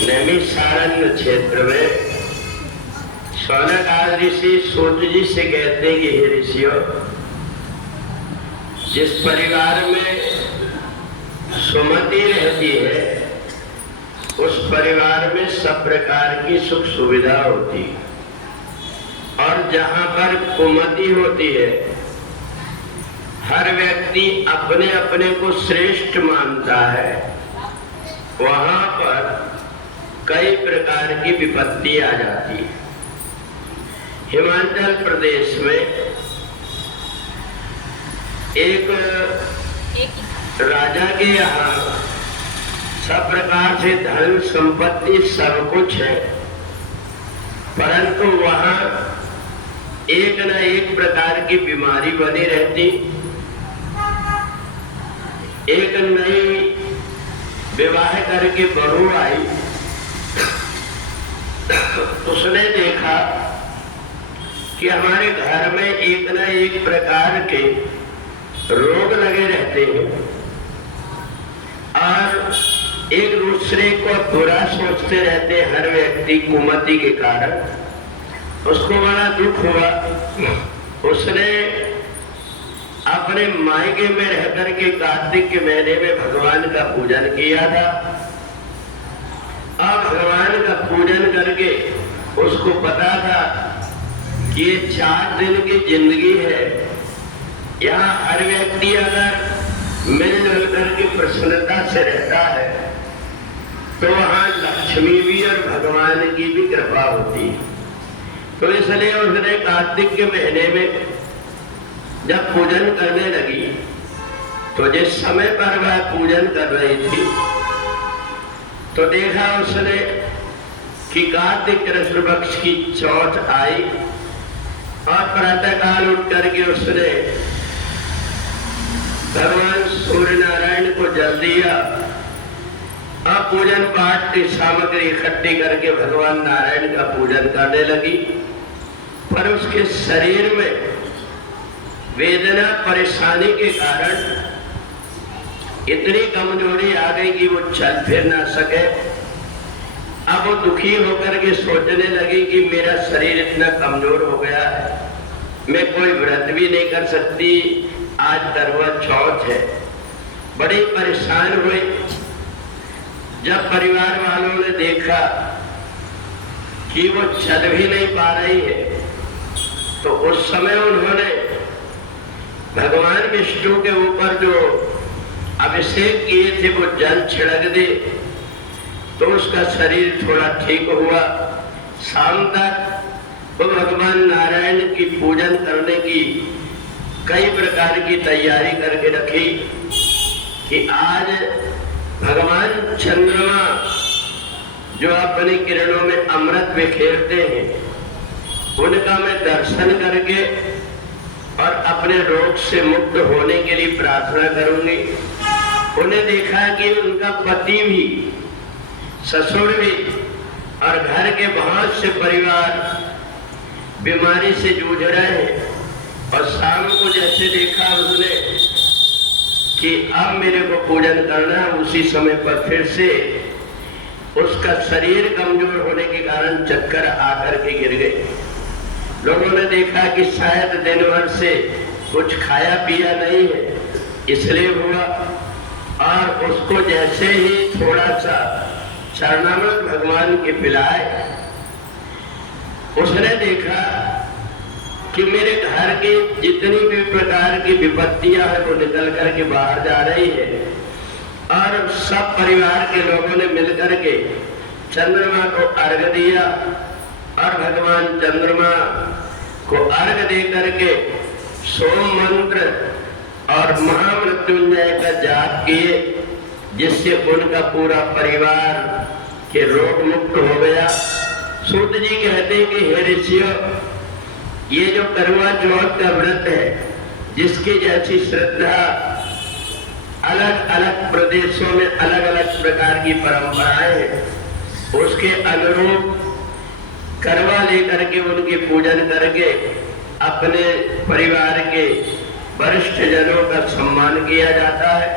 नैमिषारण्य क्षेत्र में शौनक आदि ऋषि सूत जी से कहते हैं कि हे ऋषियों, जिस परिवार में सुमति रहती है उस परिवार में सब प्रकार की सुख सुविधा होती है, और जहां पर कुमति होती है हर व्यक्ति अपने अपने को श्रेष्ठ मानता है, वहां पर कई प्रकार की विपत्ति आ जाती है। हिमाचल प्रदेश में एक राजा के यहाँ सब प्रकार से धन संपत्ति सब कुछ है, परंतु वहां एक न एक प्रकार की बीमारी बनी रहती। एक नई विवाह करके बहू आई, उसने देखा कि हमारे घर में एक न एक प्रकार के रोग लगे रहते हैं और एक दूसरे को बुरा सोचते रहते हैं हर व्यक्ति कुमति के कारण। उसको बड़ा दुख हुआ। उसने अपने मायके में रहकर के कार्तिक के महीने में भगवान का पूजन किया था। अब भगवान का पूजन करके उसको पता था कि ये 4 दिन की जिंदगी है, यहाँ हर व्यक्ति अगर मिलजुल करके प्रसन्नता से रहता है तो वहाँ लक्ष्मी भी और भगवान की भी कृपा होती है। तो इसलिए उसने कार्तिक के महीने में जब पूजन करने लगी तो जिस समय पर वह पूजन कर रही थी तो देखा उसने कि कार्तिक कृष्ण पक्ष की चौथ आई और प्रातःकाल उठ करके उसने भगवान सूर्य नारायण को जल दिया। अब पूजन पाठ की सामग्री इकट्ठी करके भगवान नारायण का पूजन करने लगी, पर उसके शरीर में वेदना परेशानी के कारण इतनी कमजोरी आ गई कि वो चल फिर ना सके। अब वो दुखी होकर के सोचने लगी कि मेरा शरीर इतना कमजोर हो गया है, मैं कोई व्रत भी नहीं कर सकती, आज करवा चौथ है। बड़ी परेशान हुई। जब परिवार वालों ने देखा कि वो चल भी नहीं पा रही है तो उस समय उन्होंने भगवान विष्णु के ऊपर जो अभिषेक किए थे वो जल छिड़क दे तो उसका शरीर थोड़ा ठीक हुआ। शाम तक वो भगवान नारायण की पूजन करने की कई प्रकार की तैयारी करके रखी कि आज भगवान चंद्रमा जो अपनी किरणों में अमृत बिखेरते हैं उनका मैं दर्शन करके और अपने रोग से मुक्त होने के लिए प्रार्थना करूंगी। उन्हें देखा कि उनका पति भी, ससुर भी और घर के बहुत से परिवार बीमारी से जूझ रहे हैं, और शाम को जैसे देखा उसने कि अब मेरे को पूजन करना है, उसी समय पर फिर से उसका शरीर कमजोर होने के कारण चक्कर आकर के गिर गए। लोगों ने देखा कि शायद दिन भर से कुछ खाया पिया नहीं है इसलिए हुआ, और उसको जैसे ही थोड़ा सा चरणामृत भगवान के पिलाए, उसने देखा कि मेरे घर की जितनी भी प्रकार की विपत्तियां हैं वो निकल करके बाहर जा रही है। और सब परिवार के लोगों ने मिलकर के चंद्रमा को अर्घ दिया और भगवान चंद्रमा को अर्घ दे करके सोम मंत्र और महामृत्युंजय का जाप किए, जिससे उनका पूरा परिवार के रोग मुक्त हो गया। सूत जी कहते हैं कि हे ऋषियों, ये जो करवा चौथ का व्रत है जिसकी जैसी श्रद्धा अलग अलग प्रदेशों में अलग अलग प्रकार की परंपराएं हैं, उसके अनुरूप करवा लेकर के उनके पूजन करके अपने परिवार के वरिष्ठ जनों का सम्मान किया जाता है।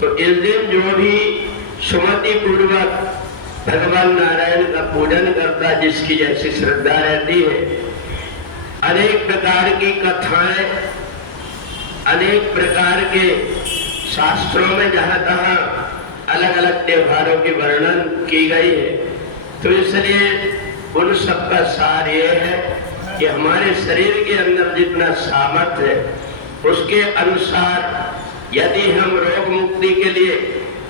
तो इस दिन जो भी सुमति पूर्वक भगवान नारायण का पूजन करता, जिसकी जैसी श्रद्धा रहती है। अनेक प्रकार की कथाएं, अनेक प्रकार के शास्त्रों में जहां तहां अलग अलग त्योहारों की वर्णन की गई है। तो इसलिए उन सबका सार ये है कि हमारे शरीर के अंदर जितना सामर्थ्य है उसके अनुसार यदि हम रोग मुक्ति के लिए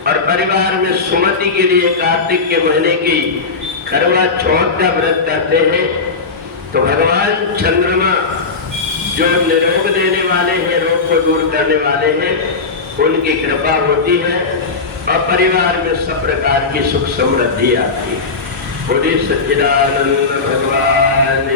और परिवार में सुमति के लिए कार्तिक के महीने की करवा चौथ का व्रत करते हैं तो भगवान चंद्रमा जो निरोग देने वाले हैं, रोग को दूर करने वाले हैं, उनकी कृपा होती है और परिवार में सब प्रकार की सुख समृद्धि आती है। बोलिए सच्चिदानंद भगवान